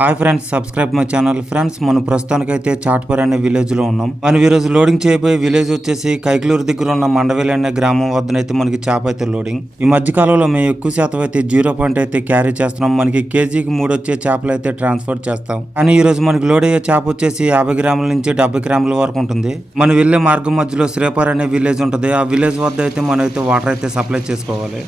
Hi friends, subscribe my channel. Friends, మనం ప్రస్తుతానికైతే చాట్పర్ అనే విలేజ్లో ఉన్నాం. మనం ఈరోజు లోడింగ్ చేయబోయే విలేజ్ వచ్చేసి కైకలూరు దగ్గర ఉన్న మండవేలి అనే గ్రామం వద్దనైతే మనకి చేప అయితే లోడింగ్. ఈ మధ్య కాలంలో మేము ఎక్కువ శాతం అయితే 0 పాయింట్ అయితే క్యారీ చేస్తున్నాం. మనకి కేజీకి 3 వచ్చే చేపలు అయితే ట్రాన్స్పోర్ట్ చేస్తాం. కానీ ఈ రోజు మనకి లోడ్ అయ్యే చేప వచ్చేసి 50 గ్రాముల నుంచి 70 గ్రాముల వరకు ఉంటుంది. మనం వెళ్లే మార్గం మధ్యలో శ్రీపర్ అనే విలేజ్ ఉంటుంది. ఆ విలేజ్ వద్ద అయితే మనం అయితే వాటర్ అయితే సప్లై చేసుకోవాలి.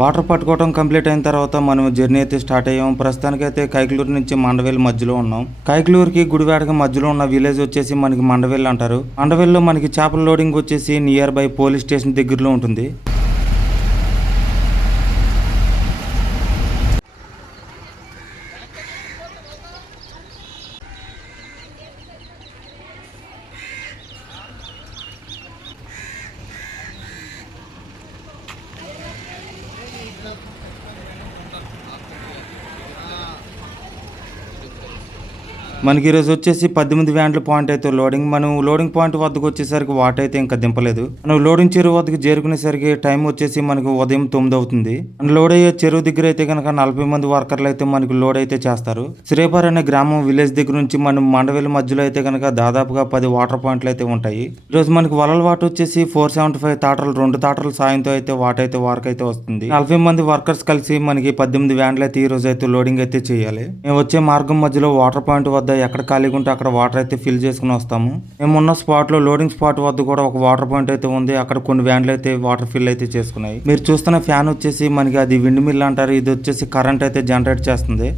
వాటర్ పట్టుకోవడం కంప్లీట్ అయిన తర్వాత మనం జర్నీ అయితే స్టార్ట్ అయ్యాం. ప్రస్తుతానికైతే కైకలూరు నుంచి మండవేలి మధ్యలో ఉన్నాం. కైకలూరుకి గుడివాడకి మధ్యలో ఉన్న విలేజ్ వచ్చేసి మనకి మండవేలి అంటారు. మండవేలిలో మనకి చేపల లోడింగ్ వచ్చేసి నియర్ బై పోలీస్ స్టేషన్ దగ్గరలో ఉంటుంది. మనకి ఈరోజు వచ్చేసి 18 వ్యాన్ల పాయింట్ అయితే లోడింగ్. మనం లోడింగ్ పాయింట్ వద్దకు వచ్చేసరికి వాటర్ అయితే ఇంకా దింపలేదు. మనం లోడింగ్ చెరువు వద్దకు చేరుకునేసరికి టైం వచ్చేసి మనకు ఉదయం 9 అవుతుంది. లోడ్ అయ్యే చెరువు దగ్గర అయితే కనుక 40 మంది వర్కర్లు అయితే మనకి లోడ్ అయితే చేస్తారు. శ్రీపర్ అనే గ్రామం విలేజ్ దగ్గర నుంచి మనం మండవేలి మధ్యలో అయితే కనుక దాదాపుగా 10 వాటర్ పాయింట్లు అయితే ఉంటాయి. ఈరోజు మనకి వలల వాటర్ వచ్చేసి 475 తాటలు, 2 తాటల సాయంతో అయితే వాటర్ అయితే వర్క్ అయితే వస్తుంది. 40 మంది వర్కర్స్ కలిసి మనకి 18 వ్యాన్లు అయితే ఈ రోజు అయితే లోడింగ్ అయితే చేయాలి. మేము వచ్చే మార్గం మధ్యలో వాటర్ పాయింట్ వద్ద ఎక్కడ ఖాళీగా ఉంటే అక్కడ వాటర్ అయితే ఫిల్ చేసుకుని వస్తాము. మేము ఉన్న స్పాట్ లో లోడింగ్ స్పాట్ వద్ద కూడా ఒక వాటర్ పాయింట్ అయితే ఉంది. అక్కడ కొన్ని వ్యాన్లు అయితే వాటర్ ఫిల్ అయితే చేసుకున్నాయి. మీరు చూస్తున్న ఫ్యాన్ వచ్చేసి మనకి అది విండ్ మిల్ అంటారు. ఇది వచ్చేసి కరెంట్ అయితే జనరేట్ చేస్తుంది.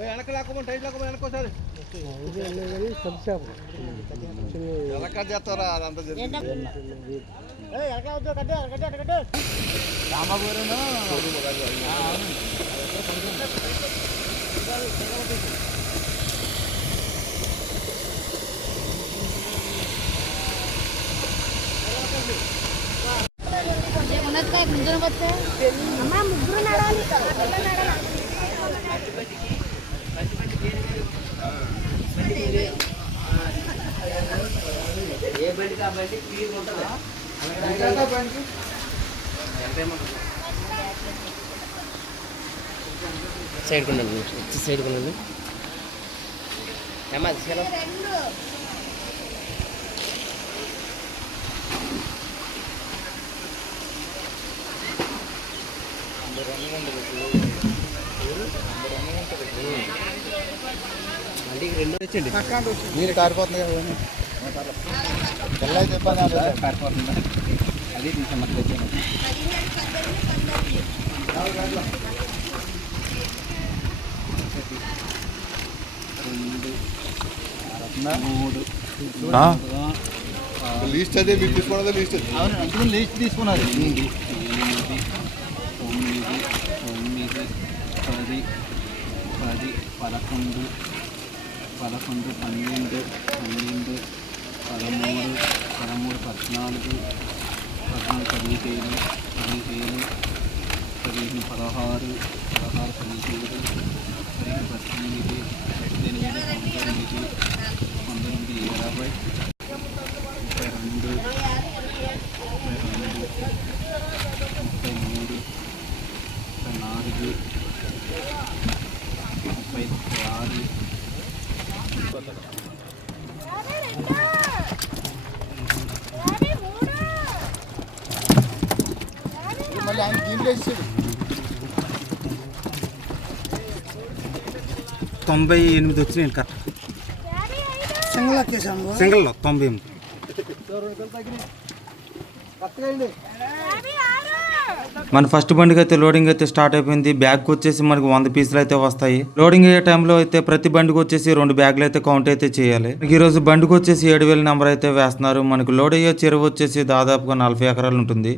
వెనక లాక్కోమని టైట్ లాక్కోమని వెనకోసారి ఎలా చేస్తారా అదంతా ముగ్గురు నడాలి. సైడ్ కొనండి, సైడ్ కొనండి. ఏమా తీసుకెళ్ళ నీరు కారిపోతుంది కదా తెల్లైతే కారిపోతుందా అది తీసామట్లయితే లీస్ట్ అదే మీరు తీసుకున్నదే లీస్ట్ అవును అందులో లీస్ట్ తీసుకున్నారు 8 9 9 10 10 11 11 12 12 13 13 14 14 15 15 15 16 16 17 18 19 20 మళ్ళీ ఆయన దీంట్లో ఇచ్చాడు 98 వచ్చినాయి కరెక్ట్. సింగిల్లో 98. మన ఫస్ట్ బండికి అయితే లోడింగ్ అయితే స్టార్ట్ అయిపోయింది. బ్యాగ్ వచ్చేసి మనకి 100 పీసులు అయితే వస్తాయి. లోడింగ్ అయ్యే టైంలో అయితే ప్రతి బండికి వచ్చేసి 2 బ్యాగులు అయితే కౌంట్ అయితే చేయాలి. ఈ రోజు బండికి వచ్చేసి 7000 నెంబర్ అయితే వేస్తున్నారు. మనకు లోడ్ అయ్యే చెరువు వచ్చేసి దాదాపుగా 40 ఎకరాలు ఉంటుంది.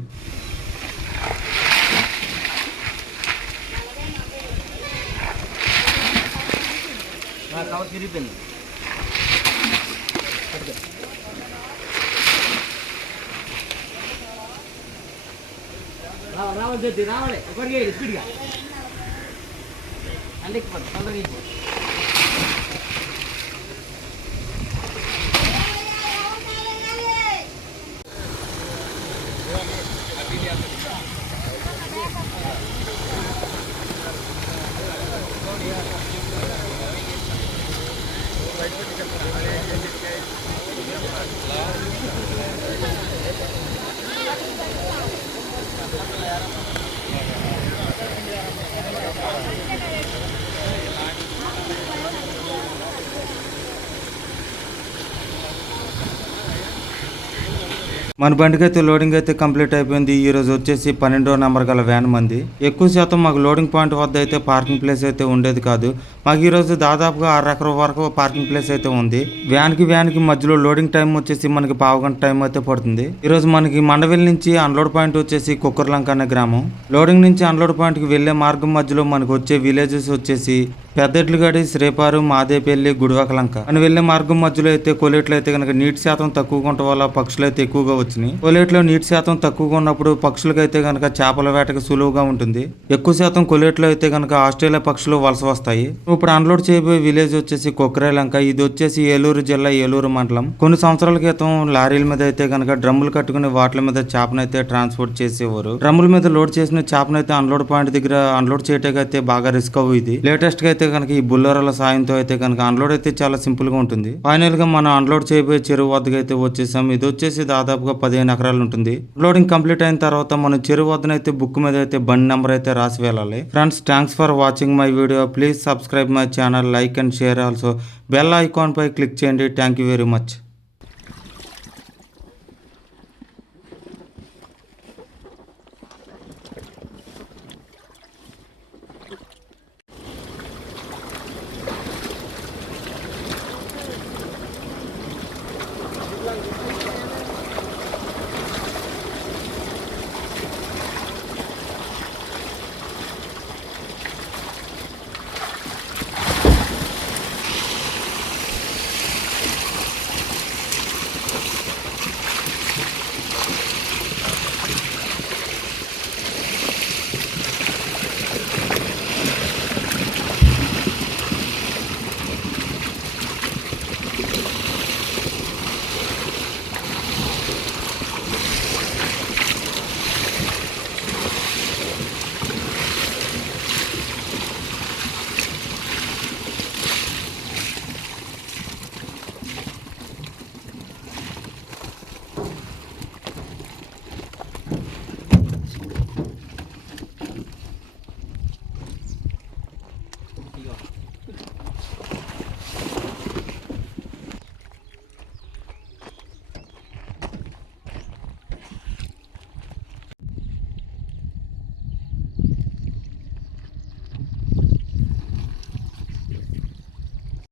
రావాలి ఒకరికి స్పీడ్గా అన్నీ తొందరగా మన బండికి అయితే లోడింగ్ అయితే కంప్లీట్ అయిపోయింది. ఈ రోజు వచ్చేసి 12వ నెంబర్ గల వ్యాన్ మంది. ఎక్కువ శాతం మాకు లోడింగ్ పాయింట్ వద్ద అయితే పార్కింగ్ ప్లేస్ అయితే ఉండేది కాదు. మాకు ఈ రోజు దాదాపుగా 6 ఎకరాల వరకు పార్కింగ్ ప్లేస్ అయితే ఉంది. వ్యాన్ కి మధ్యలో లోడింగ్ టైం వచ్చేసి మనకి 1/2 గంట టైం అయితే పడుతుంది. ఈ రోజు మనకి మండవిల్ నుంచి అన్లోడ్ పాయింట్ వచ్చేసి కుక్కర్లంక అనే గ్రామం. లోడింగ్ నుంచి అన్లోడ్ పాయింట్ కి వెళ్లే మార్గం మధ్యలో మనకు వచ్చే విలేజెస్ వచ్చేసి పెద్దెడ్లగాడి, శ్రీపారు, మాదేపల్లి, గుడివాకలంక అని వెళ్లే మార్గం మధ్యలో అయితే కొలేట్లు అయితే కనుక నీటి శాతం తక్కువగా ఉండటం వల్ల పక్షులు అయితే ఎక్కువగా వచ్చినాయి. కొలేట్లో నీటి శాతం తక్కువగా ఉన్నప్పుడు పక్షులకైతే కనుక చేపల వేటకి సులువుగా ఉంటుంది. ఎక్కువ శాతం కొలేట్లో అయితే కనుక ఆస్ట్రేలియా పక్షులు వలస వస్తాయి. ఇప్పుడు అన్లోడ్ చేయబోయే విలేజ్ వచ్చేసి కొక్రేలంక. ఇది వచ్చేసి ఏలూరు జిల్లా, ఏలూరు మండలం. కొన్ని సంవత్సరాల క్రితం లారీల మీద అయితే కనుక డ్రమ్ములు కట్టుకుని వాటి మీద చేపనైతే ట్రాన్స్పోర్ట్ చేసేవారు. డ్రమ్ముల మీద లోడ్ చేసిన చేపనైతే అన్లోడ్ పాయింట్ దగ్గర అన్లోడ్ చేయడానికి అయితే బాగా రిస్క్ అవ్వదు. లేటెస్ట్ గా అయితే కనుక ఈ బుల్లర్ల సాయంతో అయితే కనుక అన్లోడ్ అయితే చాలా సింపుల్ గా ఉంటుంది. ఫైనల్ గా మనం అన్లోడ్ చేయబోయే చెరువు వద్దకు అయితే వచ్చేసాం. ఇది వచ్చేసి దాదాపుగా 15 ఎకరాలు ఉంటుంది. లోడింగ్ కంప్లీట్ అయిన తర్వాత మనం చెరువు వద్దనైతే బుక్ మీద అయితే బండి నెంబర్ అయితే రాసి వెళ్ళాలి. Friends, thanks for watching my video. Please subscribe my channel, like and share. Also bell icon పై క్లిక్ చేయండి. Thank you very much.